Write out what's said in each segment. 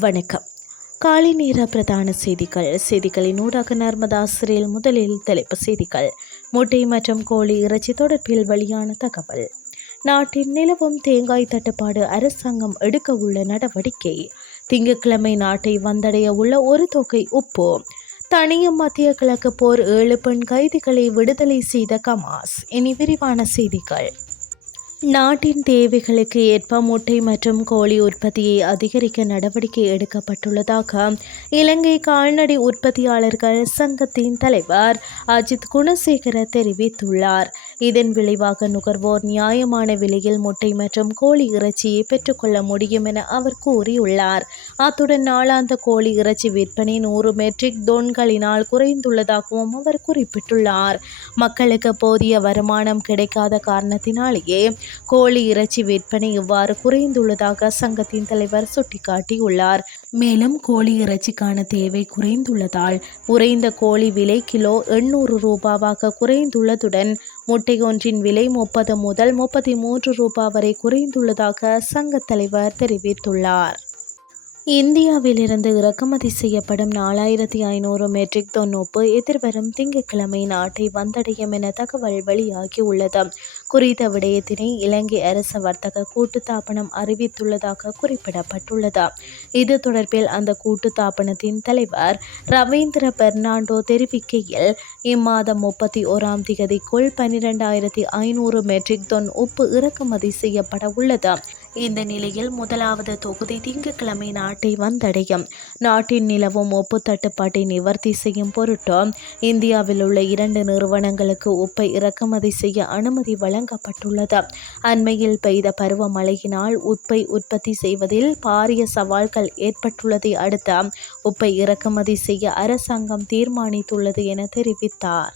வணக்கம். காலை நேர பிரதான செய்திகள். செய்திகளின் ஊடாக நர்மதா சிறையில் முதலில் தலைப்பு செய்திகள். முட்டை மற்றும் கோழி இறைச்சி தொடர்பில் வெளியான தகவல். நாட்டின் நிலவும் தேங்காய் தட்டுப்பாடு அரசாங்கம் எடுக்க உள்ள நடவடிக்கை. திங்கட்கிழமை நாட்டை வந்தடைய உள்ள ஒரு தொகை உப்பு. தனியும் மத்திய கிழக்கு போர் ஏழு பெண் கைதிகளை விடுதலை செய்த கமாஸ். இனி விரிவான செய்திகள். நாட்டின் தேவைகளுக்கு ஏற்ப முட்டை மற்றும் கோழி உற்பத்தியை அதிகரிக்க நடவடிக்கை எடுக்கப்பட்டுள்ளதாக இலங்கை கால்நடை உற்பத்தியாளர்கள் சங்கத்தின் தலைவர் அஜித் குணசேகர தெரிவித்துள்ளார். இதன் விளைவாக நுகர்வோர் நியாயமான விலையில் முட்டை மற்றும் கோழி இறைச்சியை பெற்றுக்கொள்ள முடியும் என அவர் கூறியுள்ளார். அத்துடன் நாளாந்த கோழி இறைச்சி விற்பனை நூறு மெட்ரிக் டோன்களினால் குறைந்துள்ளதாகவும் அவர் குறிப்பிட்டுள்ளார். மக்களுக்கு போதிய வருமானம் கிடைக்காத காரணத்தினாலேயே கோழி இறைச்சி விற்பனை இவ்வாறு குறைந்துள்ளதாக சங்கத்தின் தலைவர் சுட்டிக்காட்டியுள்ளார். மேலும் கோழி இறைச்சிக்கான தேவை குறைந்துள்ளதால் உறைந்த கோழி விலை கிலோ எண்ணூறு ரூபாவாக குறைந்துள்ளதுடன் முட்டை ஒன்றின் விலை முப்பது முதல் முப்பத்தி மூன்று ரூபாய் வரை குறைந்துள்ளதாக சங்கத் தலைவர் தெரிவித்துள்ளார். இந்தியாவிலிருந்து இறக்குமதி செய்யப்படும் நாலாயிரத்தி ஐநூறு மெட்ரிக் டன் உப்பு எதிர்வரும் திங்கட்கிழமை நாட்டை வந்தடையும் என தகவல் வெளியாகியுள்ளது குறித்த விடயத்தினை இலங்கை அரச வர்த்தக கூட்டுத்தாபனம் அறிவித்துள்ளதாக குறிப்பிடப்பட்டுள்ளது. இது தொடர்பில் அந்த கூட்டுத்தாபனத்தின் தலைவர் ரவீந்திர பெர்னாண்டோ தெரிவிக்கையில் இம்மாதம் முப்பத்தி ஓராம் தேதிக்குள் பனிரெண்டாயிரத்தி ஐநூறு மெட்ரிக் டன் உப்பு இறக்குமதி செய்யப்பட உள்ளது. இந்த நிலையில் முதலாவது தொகுதி திங்கட்கிழமை நாட்டை வந்தடையும். நாட்டின் நிலவும் உப்பு தட்டுப்பாட்டை நிவர்த்தி செய்யும் பொருட்டு இந்தியாவில் உள்ள இரண்டு நிறுவனங்களுக்கு உப்பை இறக்குமதி செய்ய அனுமதி வழங்கப்பட்டுள்ளது. அண்மையில் பெய்த பருவமழையினால் உப்பை உற்பத்தி செய்வதில் பாரிய சவால்கள் ஏற்பட்டுள்ளதை அடுத்து உப்பை இறக்குமதி செய்ய அரசாங்கம் தீர்மானித்துள்ளது என தெரிவித்தார்.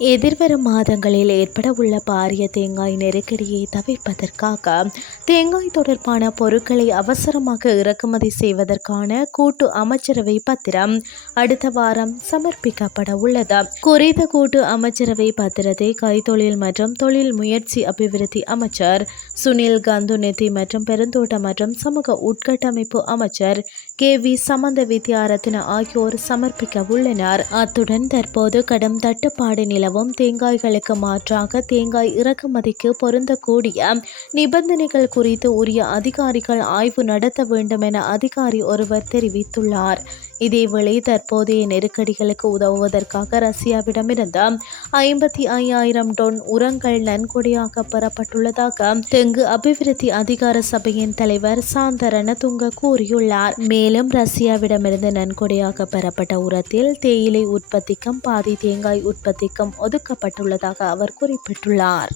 எதிர்வரும் மாதங்களில் ஏற்பட உள்ள பாரிய தேங்காய் நெருக்கடியை தவிர்ப்பதற்காக தேங்காய் தொடர்பான பொருட்களை அவசரமாக இறக்குமதி செய்வதற்கான கூட்டு அமைச்சரவை பத்திரம் அடுத்த வாரம் சமர்ப்பிக்கப்பட உள்ளது. குறித்த கூட்டு அமைச்சரவை பத்திரத்தை கைத்தொழில் மற்றும் தொழில் முயற்சி அபிவிருத்தி அமைச்சர் சுனில் கந்துநெத்தி மற்றும் பெருந்தோட்ட மற்றும் சமூக உட்கட்டமைப்பு அமைச்சர் கே வி சமந்த வித்யாரத்ன ஆகியோர் சமர்ப்பிக்க உள்ளனர். அத்துடன் தற்போது கடும் தட்டுப்பாடு நில நிலவும் தேங்காய்களுக்கு மாற்றாக தேங்காய் இறக்குமதிக்கு பொருந்தக்கூடிய நிபந்தனைகள் குறித்து உரிய அதிகாரிகள் ஆய்வு நடத்த வேண்டும் என அதிகாரி ஒருவர் தெரிவித்துள்ளார். இதேவேளை தற்போதைய நெருக்கடிகளுக்கு உதவுவதற்காக ரஷ்யாவிடமிருந்து ஐம்பத்தி ஐயாயிரம் டொன் உரங்கள் நன்கொடையாக பெறப்பட்டுள்ளதாக தெங்கு அபிவிருத்தி அதிகார சபையின் தலைவர் சாந்தரண துங்க கூறியுள்ளார். மேலும் ரஷ்யாவிடமிருந்து நன்கொடையாக பெறப்பட்ட உரத்தில் தேயிலை உற்பத்திக்கும் பாதி தேங்காய் உற்பத்திக்கும் ஒதுக்கப்பட்டுள்ளதாக அவர் குறிப்பிட்டுள்ளார்.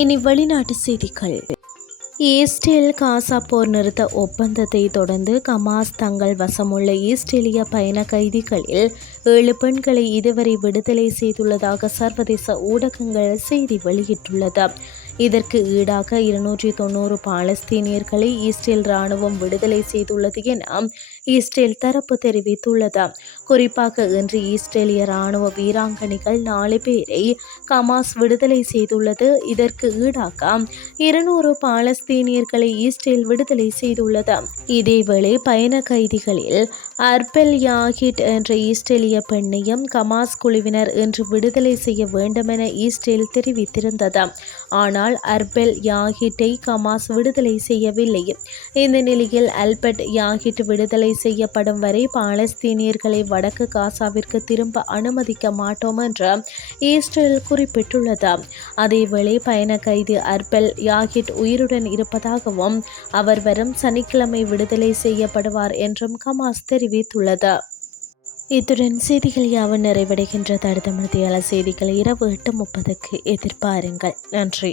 இனி வெளிநாட்டு செய்திகள். ஈஸ்டில் காசா போர் நிறுத்த ஒப்பந்தத்தை தொடர்ந்து கமாஸ் தங்கள் வசமுள்ள ஈஸ்டேலிய பயண கைதிகளில் ஏழு பெண்களை இதுவரை விடுதலை செய்துள்ளதாக சர்வதேச ஊடகங்கள் செய்தி வெளியிட்டுள்ளது. இதற்கு ஈடாக இருநூற்றி தொண்ணூறு பாலஸ்தீனியர்களை இஸ்ரேல் ராணுவம் விடுதலை செய்துள்ளது என இஸ்ரேல் தரப்பு தெரிவித்துள்ளது. குறிப்பாக இன்று ஈஸ்திரேலிய ராணுவ வீராங்கனைகள் நாலு பேரை கமாஸ் விடுதலை செய்துள்ளது. இதற்கு ஈடாக இருநூறு பாலஸ்தீனியர்களை இஸ்ரேல் விடுதலை செய்துள்ளது. இதேவேளை பயண கைதிகளில் அர்பெல் யாகிட் என்ற இஸ்ரேலிய பெண்ணையும் கமாஸ் குழுவினர் இன்று விடுதலை செய்ய வேண்டுமென இஸ்ரேல் தெரிவித்திருந்தது. ஆனால் ஆனால் அர்பெல் யாகிட்டை கமாஸ் விடுதலை செய்யவில்லை. இந்த நிலையில் அல்பர்ட் யாகிட் விடுதலை செய்யப்படும் வரை பாலஸ்தீனியர்களை வடக்கு காசாவிற்கு திரும்ப அனுமதிக்க மாட்டோம் என்று இஸ்ரேல் குறிப்பிட்டுள்ளது. அதேவேளை பயண கைது அர்பெல் யாகிட் உயிருடன் இருப்பதாகவும் அவர் வரும் சனிக்கிழமை விடுதலை செய்யப்படுவார் என்றும் கமாஸ் தெரிவித்துள்ளது. இத்துடன் செய்திகள் யாவும் நிறைவடைகின்ற அடுத்த மத்தியால செய்திகள் இரவு எட்டு முப்பதுக்கு எதிர்பாருங்கள். நன்றி.